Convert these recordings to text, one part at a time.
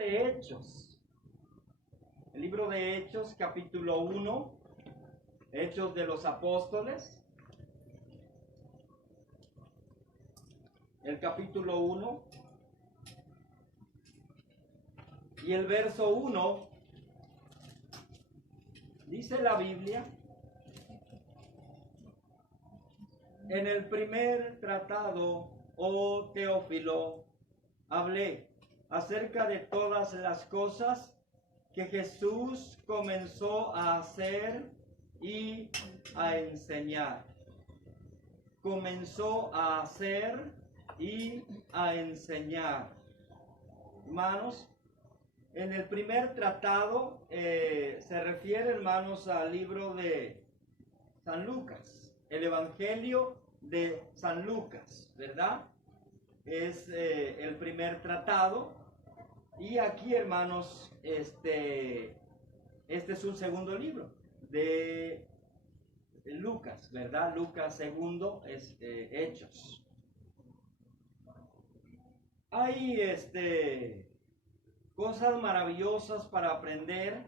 de Hechos. El libro de Hechos, capítulo 1, Hechos de los Apóstoles. El capítulo 1 y el verso 1, dice la Biblia: en el primer tratado, oh Teófilo, hablé acerca de todas las cosas que Jesús comenzó a hacer y a enseñar. Comenzó a hacer y a enseñar. Hermanos, en el primer tratado se refiere, hermanos, al libro de San Lucas, el Evangelio de San Lucas, ¿verdad? Es el primer tratado. Y aquí, hermanos, este es un segundo libro de Lucas, ¿verdad? Lucas segundo es Hechos. Hay cosas maravillosas para aprender,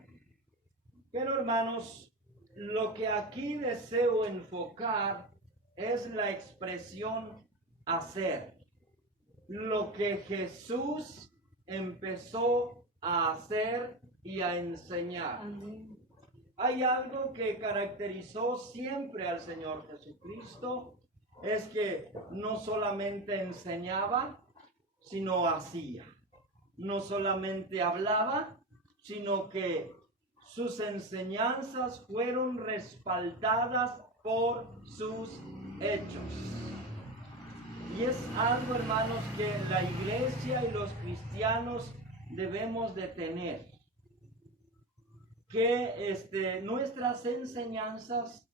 pero hermanos, lo que aquí deseo enfocar es la expresión hacer. Lo que Jesús empezó a hacer y a enseñar. Amén. Hay algo que caracterizó siempre al Señor Jesucristo, es que no solamente enseñaba, sino hacía. No solamente hablaba, sino que sus enseñanzas fueron respaldadas por sus hechos. Y es algo, hermanos, que la iglesia y los cristianos debemos de tener. Que nuestras enseñanzas,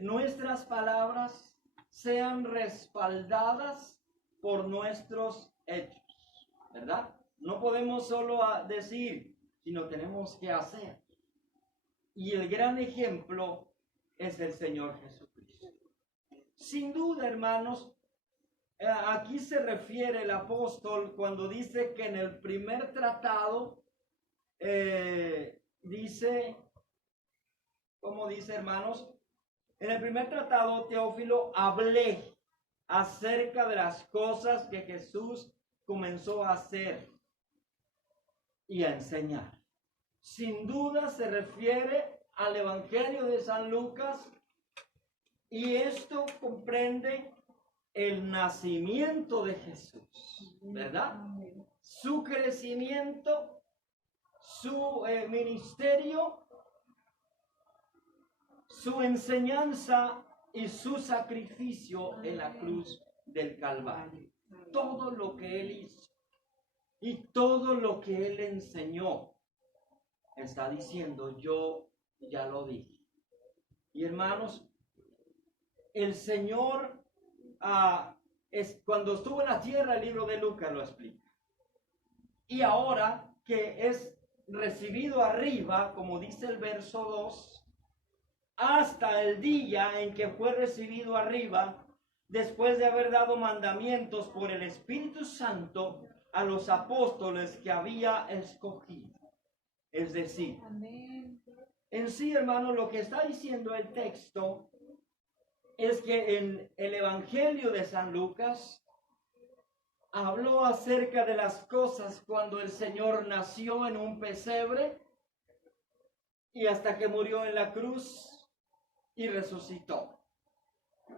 nuestras palabras sean respaldadas por nuestros hechos, ¿verdad? No podemos solo decir, sino tenemos que hacer. Y el gran ejemplo es el Señor Jesucristo. Sin duda, hermanos, aquí se refiere el apóstol cuando dice que en el primer tratado, dice, ¿cómo dice, hermanos? En el primer tratado, Teófilo, hablé acerca de las cosas que Jesús comenzó a hacer y a enseñar. Sin duda se refiere al Evangelio de San Lucas, y esto comprende el nacimiento de Jesús, ¿verdad? Su crecimiento, su ministerio, su enseñanza y su sacrificio en la cruz del Calvario. Todo lo que Él hizo y todo lo que Él enseñó, está diciendo, yo ya lo dije. Y hermanos, el Señor, cuando estuvo en la tierra, el libro de Lucas lo explica. Y ahora que es recibido arriba, como dice el verso 2, hasta el día en que fue recibido arriba, después de haber dado mandamientos por el Espíritu Santo a los apóstoles que había escogido. Es decir, amén. En sí, hermano, lo que está diciendo el texto es que en el Evangelio de San Lucas habló acerca de las cosas cuando el Señor nació en un pesebre y hasta que murió en la cruz y resucitó.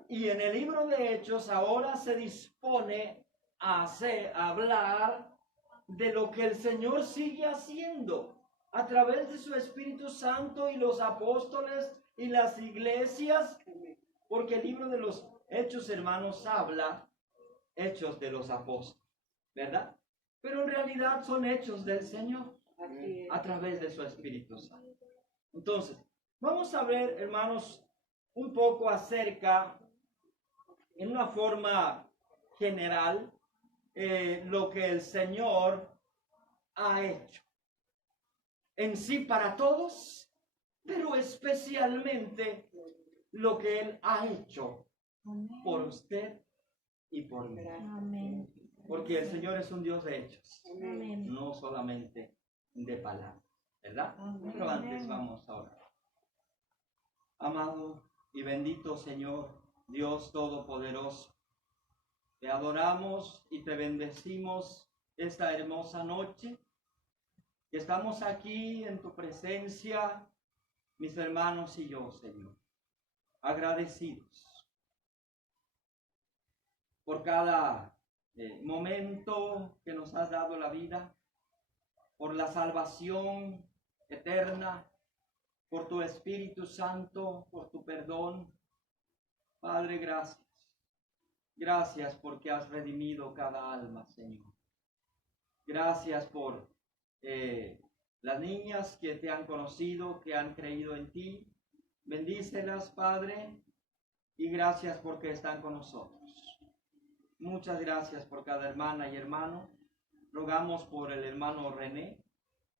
Y en el libro de Hechos ahora se dispone a hablar de lo que el Señor sigue haciendo a través de su Espíritu Santo y los apóstoles y las iglesias, porque el libro de los Hechos, hermanos, habla hechos de los apóstoles, ¿verdad? Pero en realidad son hechos del Señor a través de su Espíritu Santo. Entonces, vamos a ver, hermanos, un poco acerca, en una forma general, lo que el Señor ha hecho. En sí para todos, pero especialmente lo que Él ha hecho por usted y por mí. Amén. Porque el Señor es un Dios de hechos, Amén. no solamente de palabras, ¿verdad? Amén. Pero antes vamos a orar. Amado y bendito Señor, Dios Todopoderoso, te adoramos y te bendecimos esta hermosa noche. Que estamos aquí en tu presencia, mis hermanos y yo, Señor, agradecidos por cada momento que nos has dado la vida, por la salvación eterna, por tu Espíritu Santo, por tu perdón. Padre, gracias. Gracias porque has redimido cada alma, Señor. Gracias por las niñas que te han conocido, que han creído en ti. Bendícelas, Padre, y gracias porque están con nosotros. Muchas gracias por cada hermana y hermano. Rogamos por el hermano René.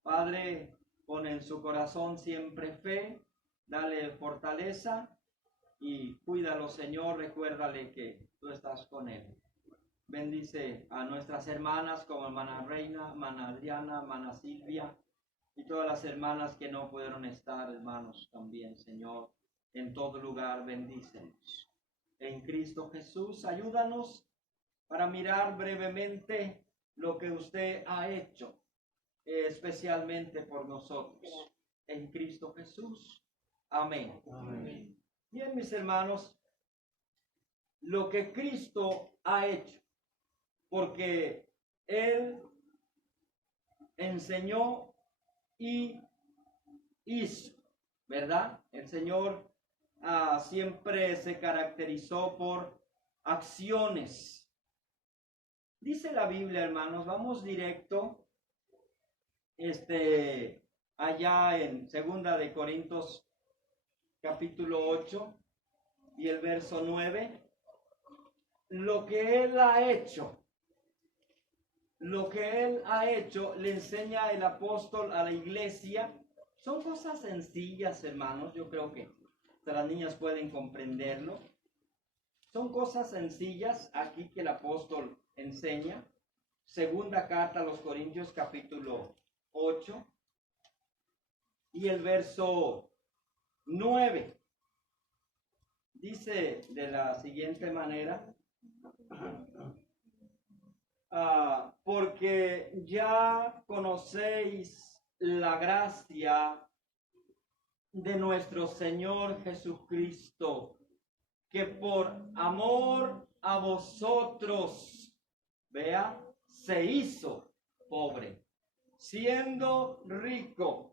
Padre, pon en su corazón siempre fe, dale fortaleza y cuídalo, Señor. Recuérdale que tú estás con él. Bendice a nuestras hermanas como hermana Reina, hermana Adriana, hermana Silvia y todas las hermanas que no pudieron estar, hermanos, también, Señor. En todo lugar, bendícenos. En Cristo Jesús, ayúdanos para mirar brevemente lo que usted ha hecho, especialmente por nosotros. En Cristo Jesús. Amén. Amén. Bien, mis hermanos, lo que Cristo ha hecho, porque Él enseñó y hizo, ¿verdad? El Señor siempre se caracterizó por acciones. Dice la Biblia, hermanos, vamos directo, allá en 2 de Corintios capítulo 8 y el verso 9, lo que Él ha hecho. Lo que Él ha hecho, le enseña el apóstol a la iglesia. Son cosas sencillas, hermanos. Yo creo que las niñas pueden comprenderlo. Son cosas sencillas aquí que el apóstol enseña. Segunda carta a los Corintios, capítulo 8 y el verso 9. Dice de la siguiente manera. Porque ya conocéis la gracia de nuestro Señor Jesucristo, que por amor a vosotros, vea, se hizo pobre, siendo rico,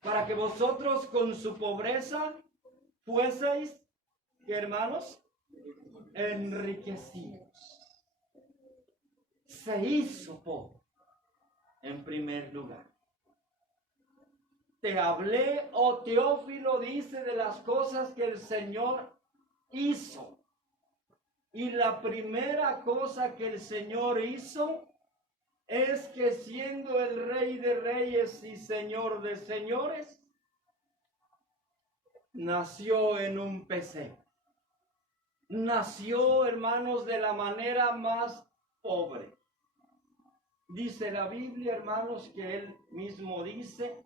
para que vosotros con su pobreza fueseis, ¿qué, hermanos? Enriquecidos. Se hizo pobre en primer lugar. Te hablé, oh Teófilo, dice, de las cosas que el Señor hizo. Y la primera cosa que el Señor hizo es que, siendo el Rey de Reyes y Señor de Señores, nació en un pesebre. Nació, hermanos, de la manera más pobre. Dice la Biblia, hermanos, que Él mismo dice: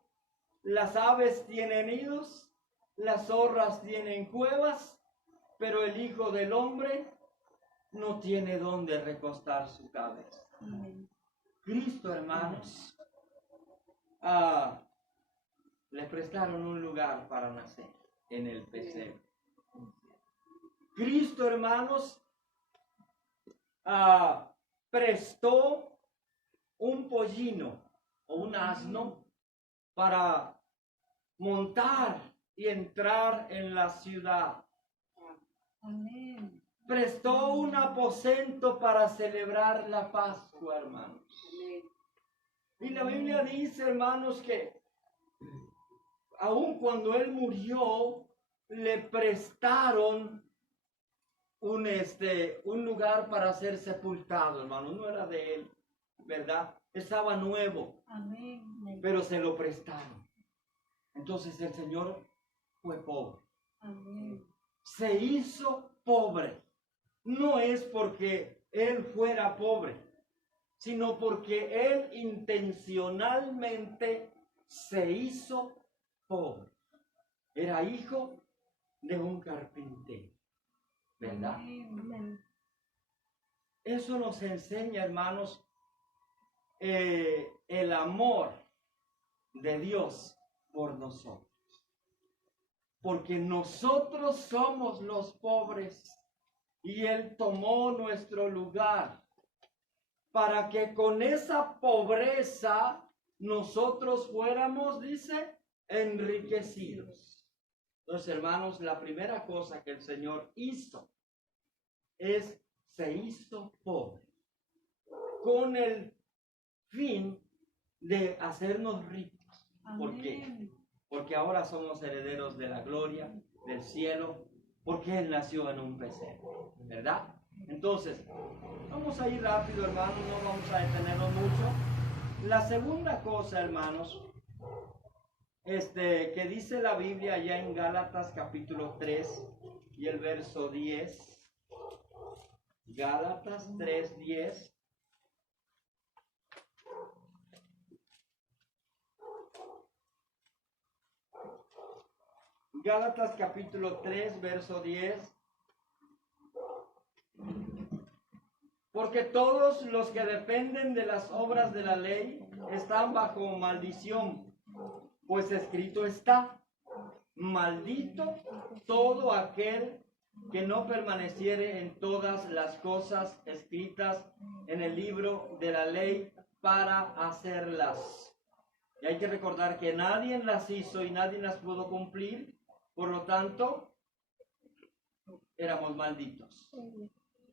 las aves tienen nidos, las zorras tienen cuevas, pero el Hijo del Hombre no tiene dónde recostar su cabeza. Amén. Cristo, hermanos, le prestaron un lugar para nacer en el pesebre. Cristo, hermanos, prestó un pollino o un asno para montar y entrar en la ciudad. Amén. Prestó un aposento para celebrar la Pascua, hermanos. Y la Biblia dice, hermanos, que aun cuando Él murió, le prestaron un lugar para ser sepultado, hermanos. No era de Él, ¿verdad? Estaba nuevo. Amén. Pero se lo prestaron. Entonces el Señor fue pobre. Amén. Se hizo pobre. no es porque Él fuera pobre, sino porque Él intencionalmente se hizo pobre. Era hijo de un carpintero, ¿verdad? Amén. Eso nos enseña, hermanos, el amor de Dios por nosotros. Porque nosotros somos los pobres y Él tomó nuestro lugar para que con esa pobreza nosotros fuéramos, dice, enriquecidos. Entonces, hermanos, la primera cosa que el Señor hizo se hizo pobre con el fin de hacernos ricos. ¿Por qué? Amén. Porque ahora somos herederos de la gloria, del cielo, porque Él nació en un pesebre, ¿verdad? Entonces, vamos a ir rápido, hermanos, no vamos a detenernos mucho. La segunda cosa, hermanos, que dice la Biblia allá en Gálatas capítulo 3 y el verso 10. Gálatas 3:10. Gálatas capítulo 3, verso 10. Porque todos los que dependen de las obras de la ley están bajo maldición, pues escrito está, maldito todo aquel que no permaneciere en todas las cosas escritas en el libro de la ley para hacerlas. Y hay que recordar que nadie las hizo y nadie las pudo cumplir, por lo tanto, éramos malditos.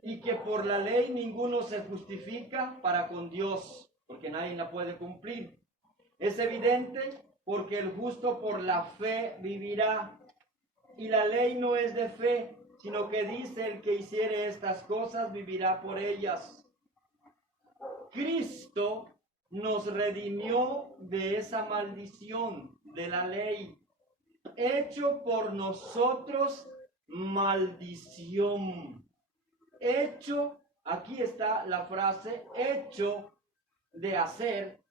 Y que por la ley ninguno se justifica para con Dios, porque nadie la puede cumplir. Es evidente porque el justo por la fe vivirá. Y la ley no es de fe, sino que dice el que hiciere estas cosas vivirá por ellas. Cristo nos redimió de esa maldición de la ley, hecho por nosotros maldición. Hecho, aquí está la frase, hecho de hacer,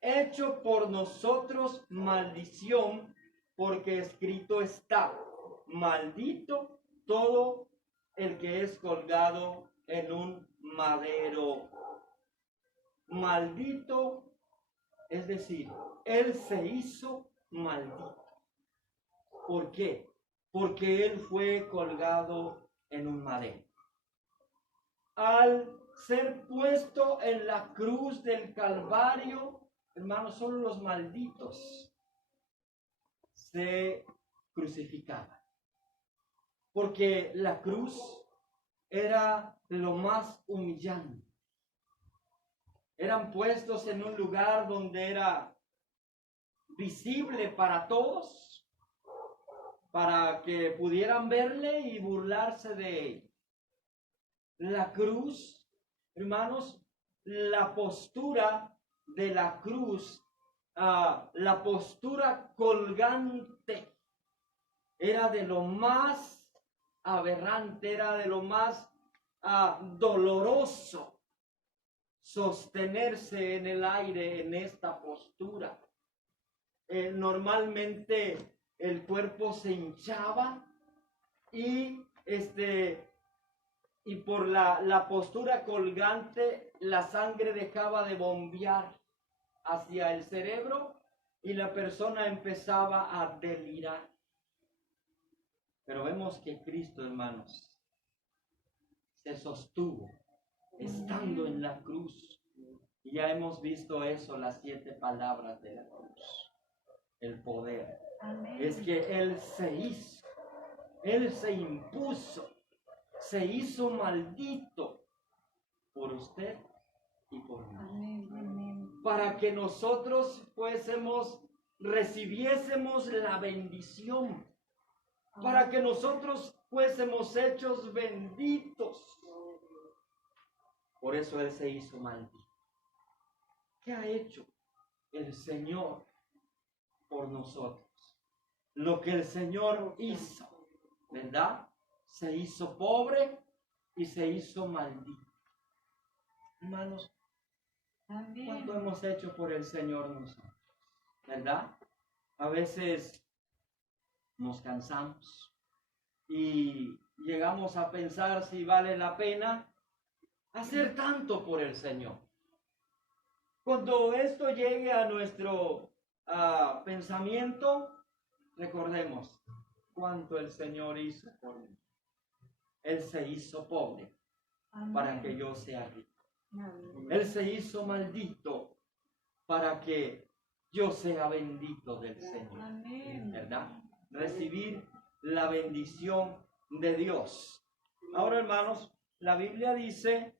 hecho por nosotros maldición, porque escrito está, maldito todo el que es colgado en un madero. Maldito, es decir, Él se hizo maldito. ¿Por qué? Porque Él fue colgado en un madero. Al ser puesto en la cruz del Calvario, hermanos, solo los malditos se crucificaban. Porque la cruz era lo más humillante. Eran puestos en un lugar donde era visible para todos, para que pudieran verle y burlarse de él. La cruz, hermanos, la postura de la cruz, la postura colgante, era de lo más aberrante, era de lo más doloroso sostenerse en el aire en esta postura. Normalmente el cuerpo se hinchaba y por la postura colgante la sangre dejaba de bombear hacia el cerebro y la persona empezaba a delirar. Pero vemos que Cristo, hermanos, se sostuvo estando en la cruz. Y ya hemos visto eso, las 7 palabras de la cruz. El poder. Amén. Es que Él se hizo, Él se impuso, se hizo maldito por usted y por mí. Amén. Amén. Para que nosotros recibiésemos la bendición. Para que nosotros fuésemos hechos benditos. Por eso Él se hizo maldito. ¿Qué ha hecho el Señor por nosotros? Lo que el Señor hizo, ¿verdad? Se hizo pobre y se hizo maldito. Hermanos, Amén. ¿cuánto hemos hecho por el Señor nosotros? ¿Verdad? A veces nos cansamos y llegamos a pensar si vale la pena hacer tanto por el Señor. Cuando esto llegue a nuestro pensamiento, recordemos cuánto el Señor hizo por mí. Él se hizo pobre Amén. para que yo sea rico. Amén. Él se hizo maldito para que yo sea bendito del Señor. Amén. ¿Verdad? Recibir la bendición de Dios. Ahora, hermanos, la Biblia dice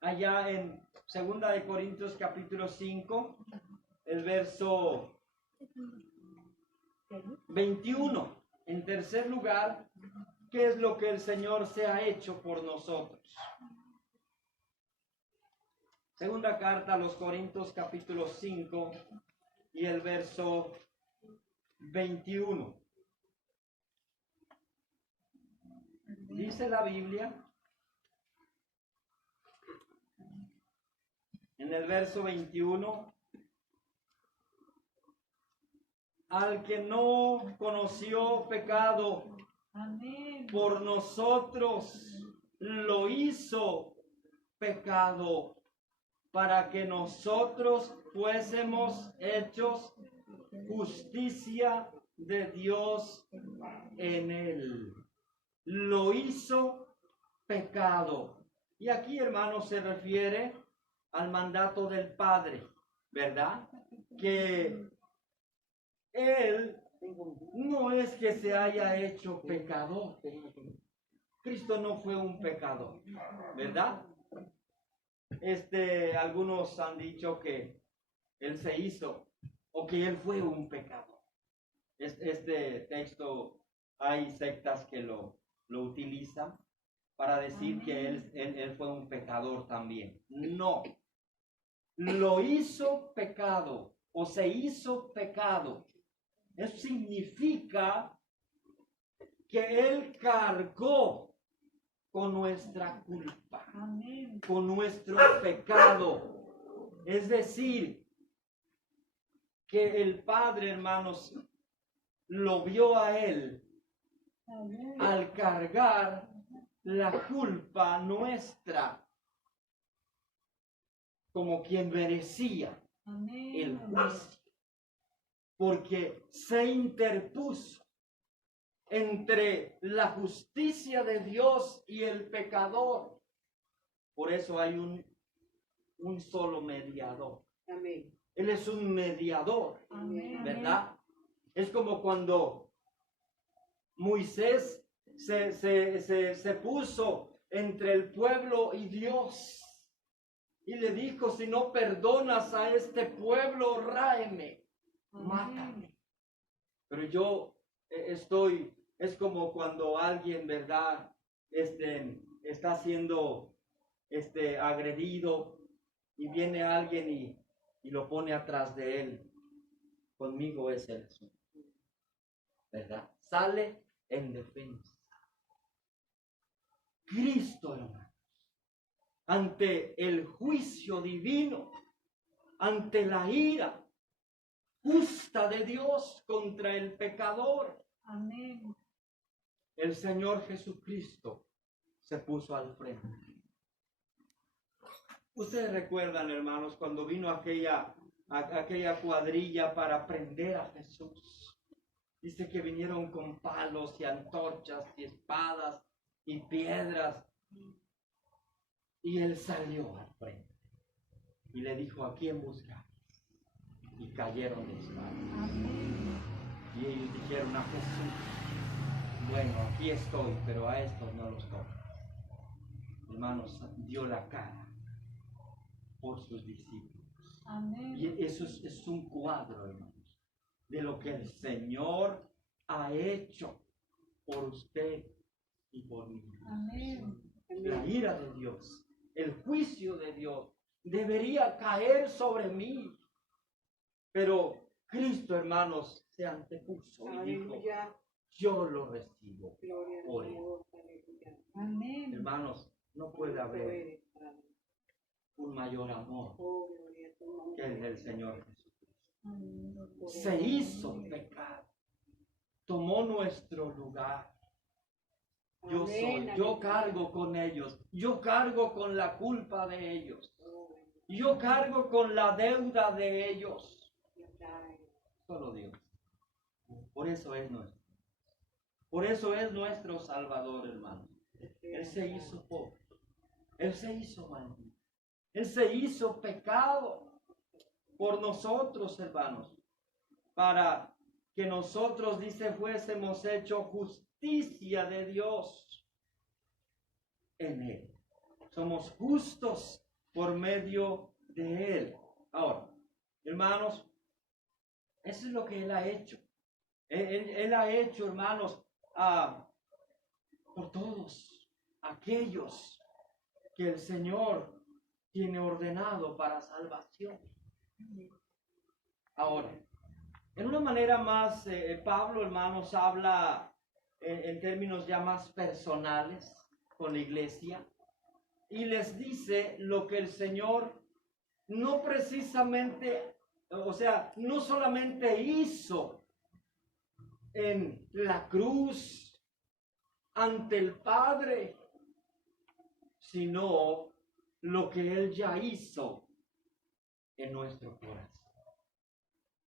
allá en 2 Corintios capítulo 5, el verso 21, en tercer lugar, ¿qué es lo que el Señor se ha hecho por nosotros? Segunda carta a los Corintios capítulo 5 y el verso 21. Dice la Biblia en el verso 21, al que no conoció pecado, Amén. por nosotros lo hizo pecado, para que nosotros fuésemos hechos justicia de Dios en él. Lo hizo pecado. Y aquí, hermanos, se refiere al mandato del Padre, ¿verdad? Que Él no es que se haya hecho pecador. Cristo no fue un pecador, ¿verdad? Algunos han dicho que Él se hizo o que Él fue un pecador. Este texto, hay sectas que lo utilizan para decir que él fue un pecador también. No. Lo hizo pecado o se hizo pecado. Eso significa que Él cargó con nuestra culpa, Amén. con nuestro pecado. Es decir, que el Padre, hermanos, lo vio a Él Amén. al cargar la culpa nuestra como quien merecía el Amén. juicio, porque se interpuso entre la justicia de Dios y el pecador. Por eso hay un solo mediador. Amén. Él es un mediador, Amén. ¿verdad? Es como cuando Moisés se puso entre el pueblo y Dios y le dijo: si no perdonas a este pueblo, ráeme, mátame. Pero yo es como cuando alguien, ¿verdad? Está siendo agredido y viene alguien y lo pone atrás de él. Conmigo es el asunto, ¿verdad? Sale en defensa. Cristo, hermanos, ante el juicio divino, ante la ira justa de Dios contra el pecador, Amén. el Señor Jesucristo se puso al frente. Ustedes recuerdan, hermanos, cuando vino aquella cuadrilla para prender a Jesús. Dice que vinieron con palos y antorchas y espadas y piedras. Y él salió al frente y le dijo: ¿a quién buscas? Y cayeron de espaldas. Amén. Y ellos dijeron: a Jesús. Bueno, aquí estoy, pero a estos no los toques. Hermanos, dio la cara por sus discípulos. Amén. Y eso es un cuadro, hermanos, de lo que el Señor ha hecho por usted y por mí. Amén. La ira de Dios, el juicio de Dios debería caer sobre mí. Pero Cristo, hermanos, se antepuso y dijo: Aleluya. yo lo recibo Gloria a por él. Dios, aleluya. Amén. Hermanos, no puede haber un mayor amor Oh, gloria a tu nombre. que el del Señor Jesucristo. Amén. Se hizo pecado, tomó nuestro lugar. Yo Amén, soy, yo aleluya. cargo con ellos, yo cargo con la culpa de ellos, Oh, yo cargo con la deuda de ellos. Solo Dios. Por eso es nuestro. Por eso es nuestro Salvador, hermano. Él se hizo pobre. Él se hizo maldito. Él se hizo pecado por nosotros, hermanos. Para que nosotros, dice, fuésemos hecho justicia de Dios en Él. Somos justos por medio de Él. Ahora, hermanos, eso es lo que Él ha hecho. Él ha hecho, hermanos, por todos aquellos que el Señor tiene ordenado para salvación. Ahora, en una manera más, Pablo, hermanos, habla en términos ya más personales con la iglesia y les dice lo que el Señor no precisamente, o sea, no solamente hizo en la cruz ante el Padre, sino lo que Él ya hizo en nuestro corazón.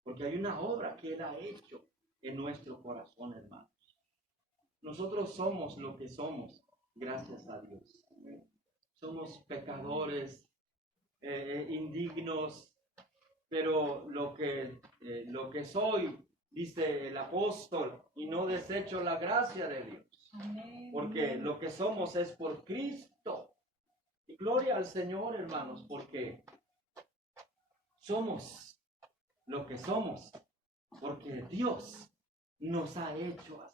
Porque hay una obra que Él ha hecho en nuestro corazón, hermanos. Nosotros somos lo que somos, gracias a Dios. Somos pecadores, indignos, pero lo que soy, dice el apóstol, y no desecho la gracia de Dios. Amén. Porque lo que somos es por Cristo. Y gloria al Señor, hermanos, porque somos lo que somos, porque Dios nos ha hecho así.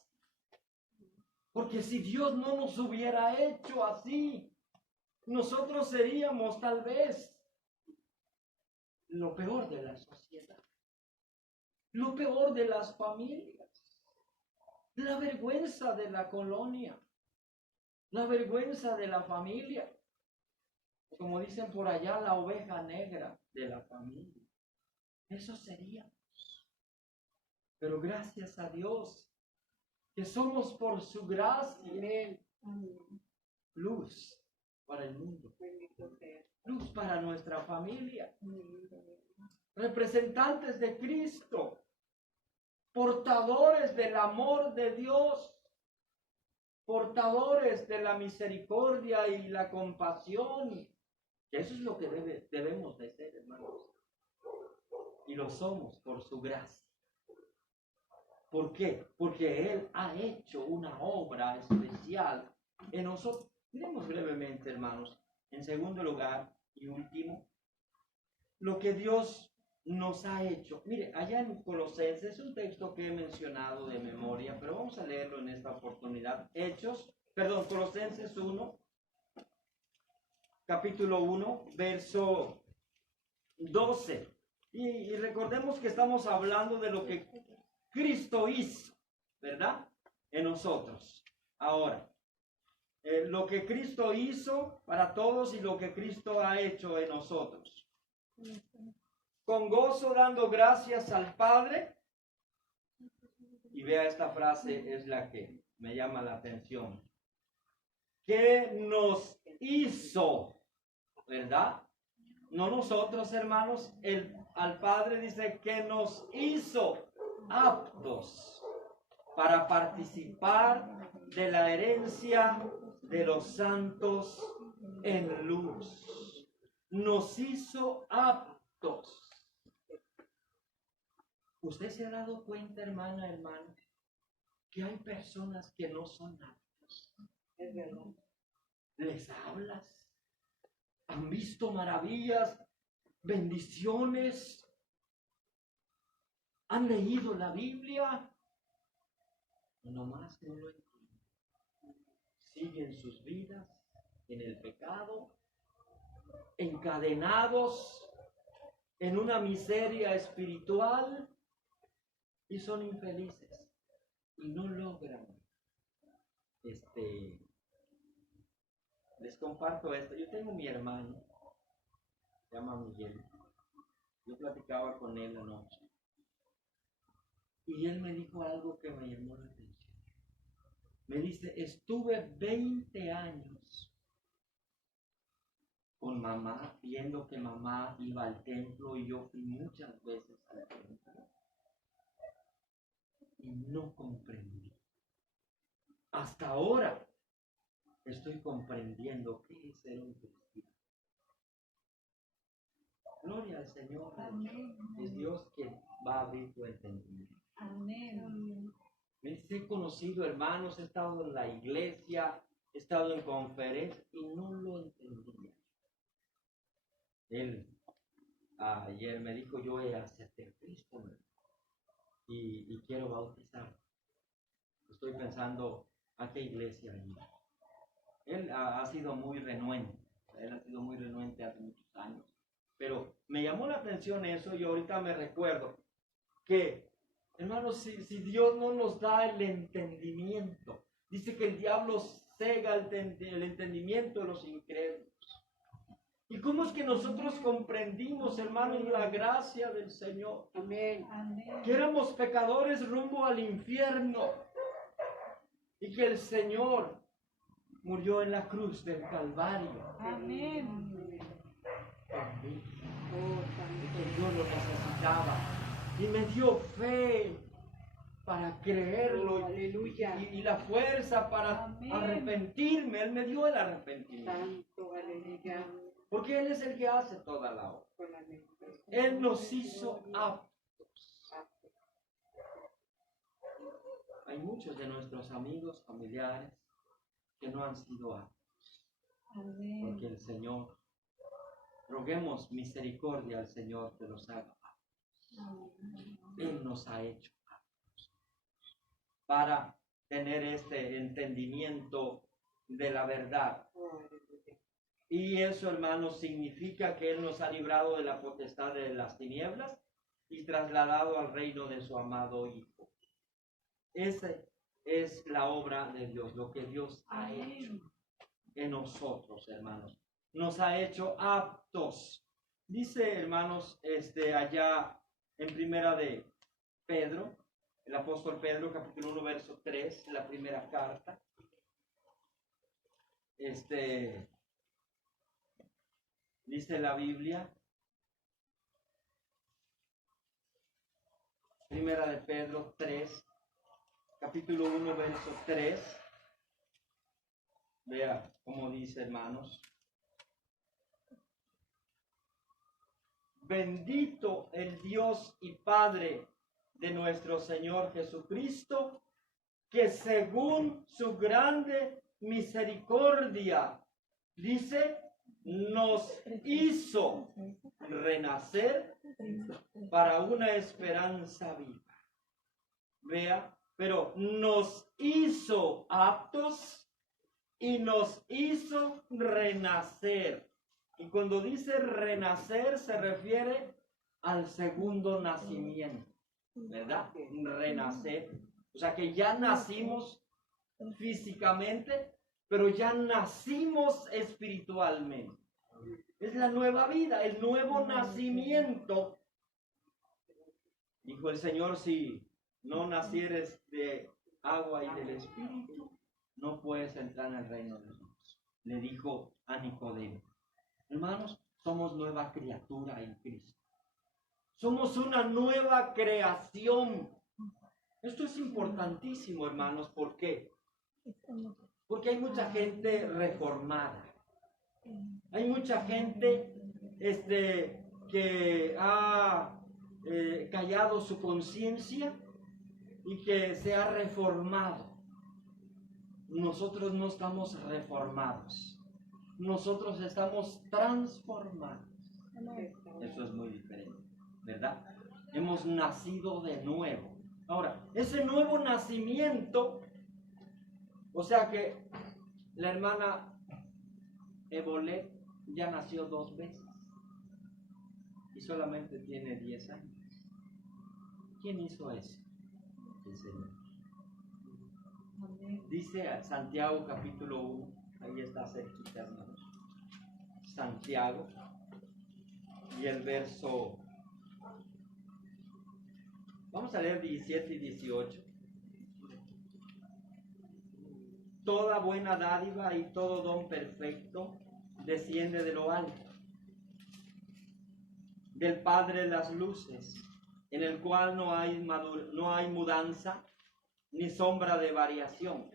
Porque si Dios no nos hubiera hecho así, nosotros seríamos tal vez lo peor de la sociedad, lo peor de las familias, la vergüenza de la colonia, la vergüenza de la familia. Como dicen por allá, la oveja negra de la familia. Eso seríamos. Pero gracias a Dios, que somos por su gracia, Amén. luz para el mundo, Bendito sea. luz para nuestra familia, Amén. representantes de Cristo, portadores del amor de Dios, portadores de la misericordia y la compasión. Eso es lo que debemos de ser, hermanos. Y lo somos por su gracia. ¿Por qué? Porque Él ha hecho una obra especial en nosotros. Miremos brevemente, hermanos, en segundo lugar y último, lo que Dios nos ha hecho. Mire, allá en Colosenses, es un texto que he mencionado de memoria, pero vamos a leerlo en esta oportunidad. Colosenses 1, capítulo 1, verso 12. Y recordemos que estamos hablando de lo que Cristo hizo, ¿verdad? En nosotros. Ahora, lo que Cristo hizo para todos y lo que Cristo ha hecho en nosotros. Con gozo dando gracias al Padre. Y vea, esta frase es la que me llama la atención. Que nos hizo, ¿verdad? No nosotros, hermanos. Al Padre dice que nos hizo aptos para participar de la herencia de los santos en luz. Nos hizo aptos. ¿Usted se ha dado cuenta, hermana, hermano, que hay personas que no son aptos? Es verdad. Les hablas, han visto maravillas, bendiciones, han leído la Biblia, nomás no lo entienden. Siguen sus vidas en el pecado, encadenados en una miseria espiritual y son infelices. y no logran, les comparto esto. Yo tengo mi hermano, se llama Miguel. Yo platicaba con él anoche. Y él me dijo algo que me llamó la atención. Me dice, estuve 20 años con mamá, viendo que mamá iba al templo y yo fui muchas veces al templo. Y no comprendí. Hasta ahora estoy comprendiendo qué es ser un cristiano. Gloria al Señor. Amén. Es Dios quien va a abrir tu entendimiento. Amén. He conocido hermanos, he estado en la iglesia, he estado en conferencias y no lo entendía. Él ayer me dijo, yo acepté a Cristo y quiero bautizar. Estoy pensando a qué iglesia ir. Él ha sido muy renuente, hace muchos años. Pero me llamó la atención eso y ahorita me recuerdo que, hermanos, si Dios no nos da el entendimiento, dice que el diablo cega el entendimiento de los incrédulos. ¿Y cómo es que nosotros comprendimos, hermanos, la gracia del Señor? Amén. Amén. Que éramos pecadores rumbo al infierno y que el Señor murió en la cruz del Calvario Amén. por mí, Oh, y santo. que yo lo necesitaba y me dio fe para creerlo Oh, aleluya. y la fuerza para Amén. arrepentirme. Él me dio el arrepentimiento Santo, aleluya. porque Él es el que hace toda la obra. Solamente. Él nos hizo aptos. Hay muchos de nuestros amigos, familiares, que no han sido aptos, Amén. porque el Señor, roguemos misericordia al Señor que los haga aptos. Él nos ha hecho aptos para tener este entendimiento de la verdad. Oh, aleluya. Y eso, hermanos, significa que Él nos ha librado de la potestad de las tinieblas y trasladado al reino de su amado Hijo. Esa es la obra de Dios, lo que Dios ha hecho en nosotros, hermanos. Nos ha hecho aptos. Dice, hermanos, allá en primera de Pedro, el apóstol Pedro, capítulo 1, verso 3, la primera carta. Dice la Biblia, primera de Pedro 3, capítulo 1, verso 3. Vea cómo dice, hermanos. Bendito el Dios y Padre de nuestro Señor Jesucristo, que según su grande misericordia, dice, nos hizo renacer para una esperanza viva. Vea, pero nos hizo aptos y nos hizo renacer. Y cuando dice renacer se refiere al segundo nacimiento, ¿verdad? Renacer. O sea que ya nacimos físicamente, pero ya nacimos espiritualmente. Es la nueva vida, el nuevo nacimiento. Dijo el Señor, si no nacieres de agua y del Espíritu, no puedes entrar en el reino de Dios. Le dijo a Nicodemo. Hermanos, somos nueva criatura en Cristo. Somos una nueva creación. Esto es importantísimo, hermanos. ¿Por qué? Porque hay mucha gente reformada. Hay mucha gente que ha callado su conciencia y que se ha reformado. Nosotros no estamos reformados. Nosotros estamos transformados. Eso es muy diferente, ¿verdad? Hemos nacido de nuevo. Ahora, ese nuevo nacimiento, o sea que la hermana Evolet ya nació 2 veces y solamente tiene 10 años. ¿Quién hizo eso? El Señor. Amén. Dice Santiago capítulo 1, ahí está cerquita, hermanos. Santiago, y el verso, vamos a leer 17 y 18. Toda buena dádiva y todo don perfecto desciende de lo alto, del Padre de las luces, en el cual no hay mudanza ni sombra de variación.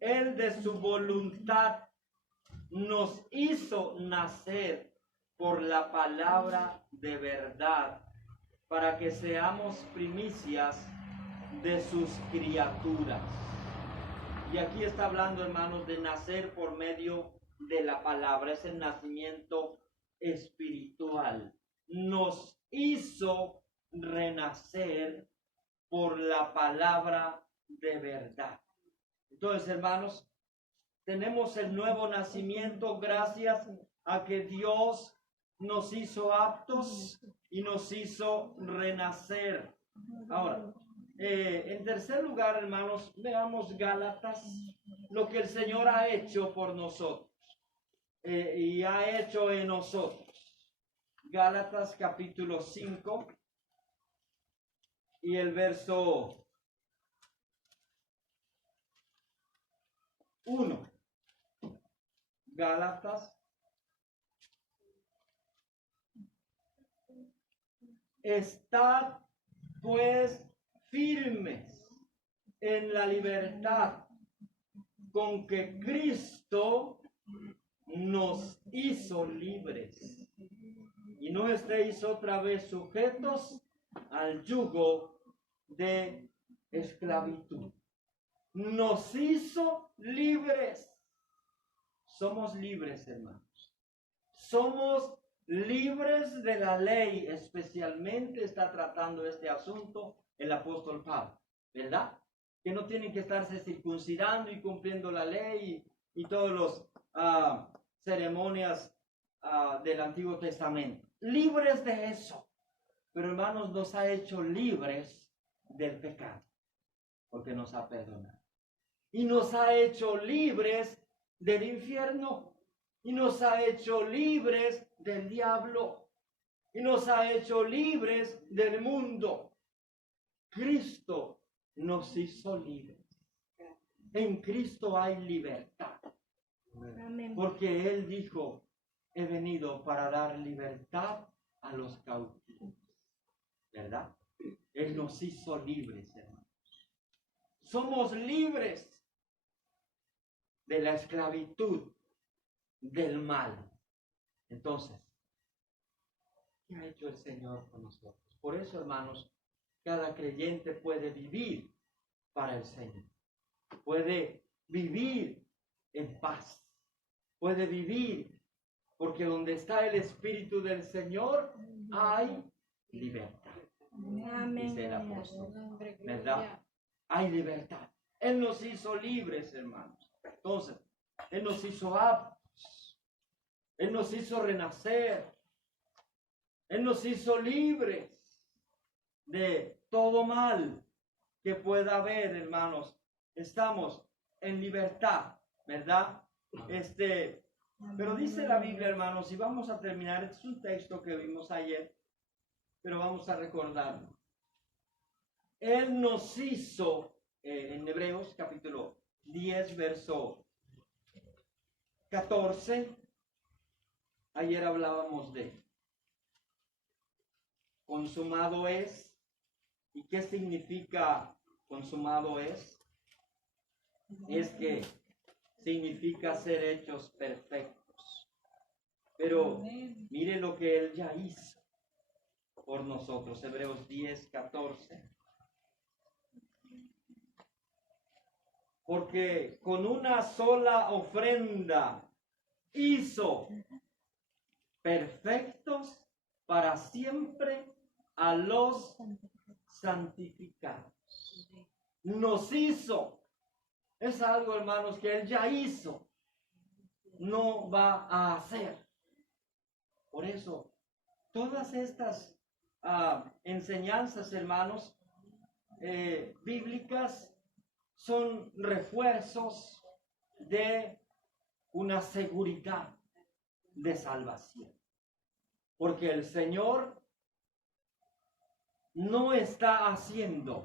Él de su voluntad nos hizo nacer por la palabra de verdad, para que seamos primicias de sus criaturas. Y aquí está hablando, hermanos, de nacer por medio de la palabra. Es el nacimiento espiritual. Nos hizo renacer por la palabra de verdad. Entonces, hermanos, tenemos el nuevo nacimiento gracias a que Dios nos hizo aptos y nos hizo renacer. Ahora, en tercer lugar, hermanos, veamos Gálatas, lo que el Señor ha hecho por nosotros y ha hecho en nosotros. Gálatas capítulo 5 y el verso 1. Gálatas. Estad pues firmes en la libertad con que Cristo nos hizo libres, y no estéis otra vez sujetos al yugo de esclavitud. Nos hizo libres. Somos libres, hermanos. Somos libres de la ley. Especialmente está tratando este asunto el apóstol Pablo, ¿verdad? Que no tienen que estarse circuncidando y cumpliendo la ley y todos los ceremonias del Antiguo Testamento. Libres de eso. Pero, hermanos, nos ha hecho libres del pecado, porque nos ha perdonado. Y nos ha hecho libres del infierno. Y nos ha hecho libres del diablo. Y nos ha hecho libres del mundo. Cristo nos hizo libres. En Cristo hay libertad. Amén. Porque Él dijo, he venido para dar libertad a los cautivos. ¿Verdad? Él nos hizo libres, hermanos. Somos libres de la esclavitud del mal. Entonces, ¿qué ha hecho el Señor con nosotros? Por eso, hermanos, cada creyente puede vivir para el Señor. Puede vivir en paz. Puede vivir porque donde está el Espíritu del Señor hay libertad. Amén. Dice el apóstol, ¿verdad? Hay libertad. Él nos hizo libres, hermanos. Entonces, Él nos hizo aptos. Él nos hizo renacer. Él nos hizo libres de todo mal que pueda haber, hermanos. Estamos en libertad, ¿verdad? Pero dice la Biblia, hermanos, y vamos a terminar. Este es un texto que vimos ayer, pero vamos a recordarlo. Él nos hizo, en Hebreos capítulo 10, verso 14, ayer hablábamos de consumado es. ¿Y qué significa consumado es? Es que significa ser hechos perfectos. Pero mire lo que Él ya hizo por nosotros. Hebreos 10, 14. Porque con una sola ofrenda hizo perfectos para siempre a los santificados. Nos hizo. Es algo, hermanos, que Él ya hizo. No va a hacer. Por eso, todas estas enseñanzas, hermanos, bíblicas, son refuerzos de una seguridad de salvación. Porque el Señor no está haciendo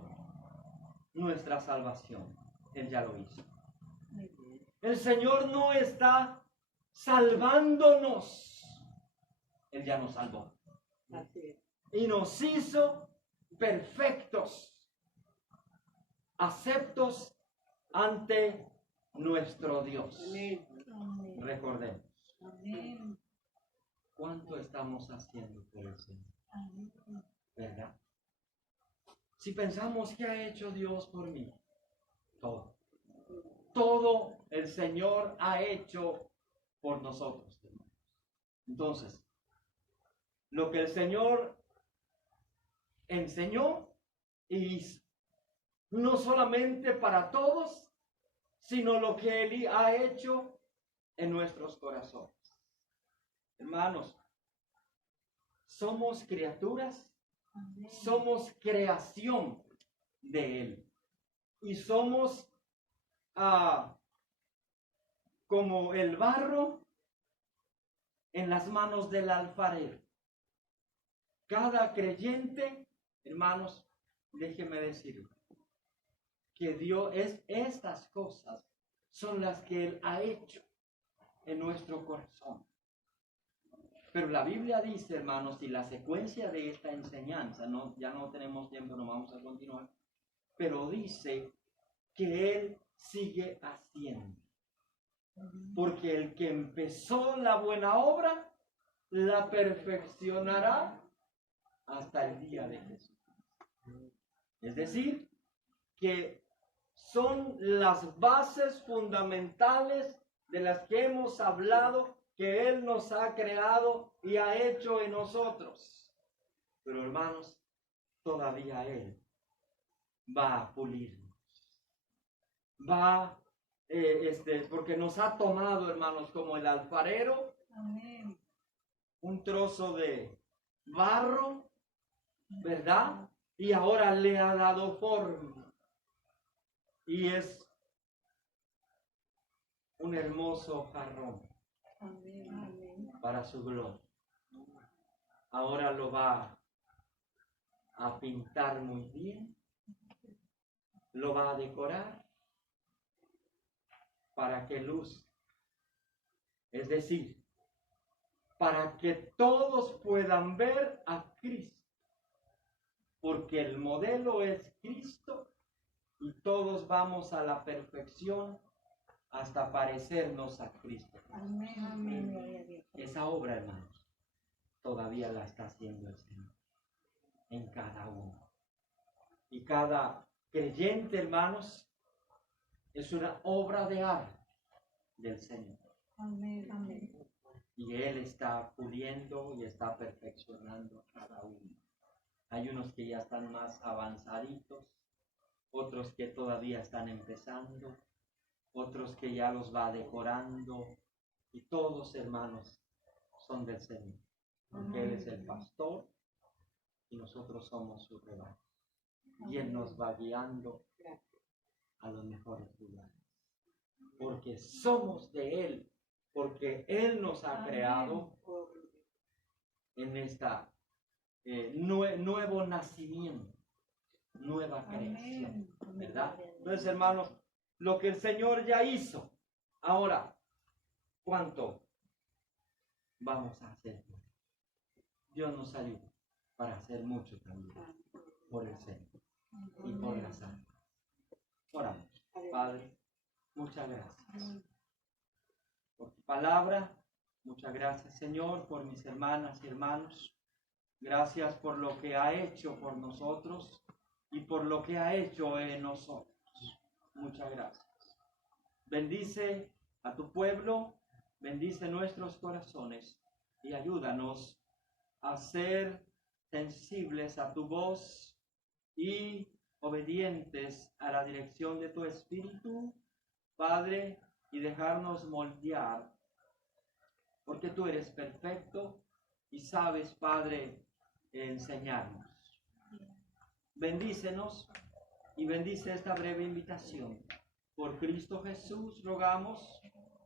nuestra salvación. Él ya lo hizo. El Señor no está salvándonos. Él ya nos salvó. Así es. Y nos hizo perfectos, aceptos ante nuestro Dios. Amén. Amén. Recordemos, Amén. ¿cuánto estamos haciendo por el Señor? Amén. ¿Verdad? Si pensamos que ha hecho Dios por mí, todo. Todo el Señor ha hecho por nosotros. Entonces, lo que el Señor enseñó y hizo, no solamente para todos, sino lo que Él ha hecho en nuestros corazones. Hermanos, somos criaturas, Amén. somos creación de Él y somos como el barro en las manos del alfarero. Cada creyente, hermanos, déjeme decirlo, que Dios estas cosas son las que Él ha hecho en nuestro corazón. Pero la Biblia dice, hermanos, y la secuencia de esta enseñanza, ya no tenemos tiempo, no vamos a continuar, pero dice que Él sigue haciendo. Porque el que empezó la buena obra, la perfeccionará hasta el día de Jesús. Es decir, que son las bases fundamentales de las que hemos hablado, que Él nos ha creado y ha hecho en nosotros. Pero hermanos, todavía Él va a pulirnos. Porque nos ha tomado, hermanos, como el alfarero, Amén. un trozo de barro, ¿verdad? Y ahora le ha dado forma. Y es un hermoso jarrón Amén. Amén. para su gloria. Ahora lo va a pintar muy bien, lo va a decorar para que luzca. Es decir, para que todos puedan ver a Cristo. Porque el modelo es Cristo y todos vamos a la perfección hasta parecernos a Cristo. Amén. Amén. Esa obra, hermanos, todavía la está haciendo el Señor en cada uno. Y cada creyente, hermanos, es una obra de arte del Señor. Amén. Amén. Y Él está puliendo y está perfeccionando a cada uno. Hay unos que ya están más avanzaditos, otros que todavía están empezando, otros que ya los va decorando. Y todos, hermanos, son del Señor. Porque Él es el pastor y nosotros somos su rebaño. Y Él nos va guiando a los mejores lugares. Porque somos de Él, porque Él nos ha creado en esta nuevo nacimiento, nueva creación, ¿verdad? Entonces, hermanos, lo que el Señor ya hizo, ahora, ¿cuánto vamos a hacer? Dios nos ayuda para hacer mucho también por el Señor y por la sangre. Oramos. Padre, muchas gracias por tu palabra. Muchas gracias, Señor, por mis hermanas y hermanos. Gracias por lo que ha hecho por nosotros y por lo que ha hecho en nosotros. Muchas gracias. Bendice a tu pueblo, bendice nuestros corazones y ayúdanos a ser sensibles a tu voz y obedientes a la dirección de tu Espíritu, Padre, y dejarnos moldear, porque tú eres perfecto y sabes, Padre, enseñarnos. Bendícenos y bendice esta breve invitación. Por Cristo Jesús rogamos.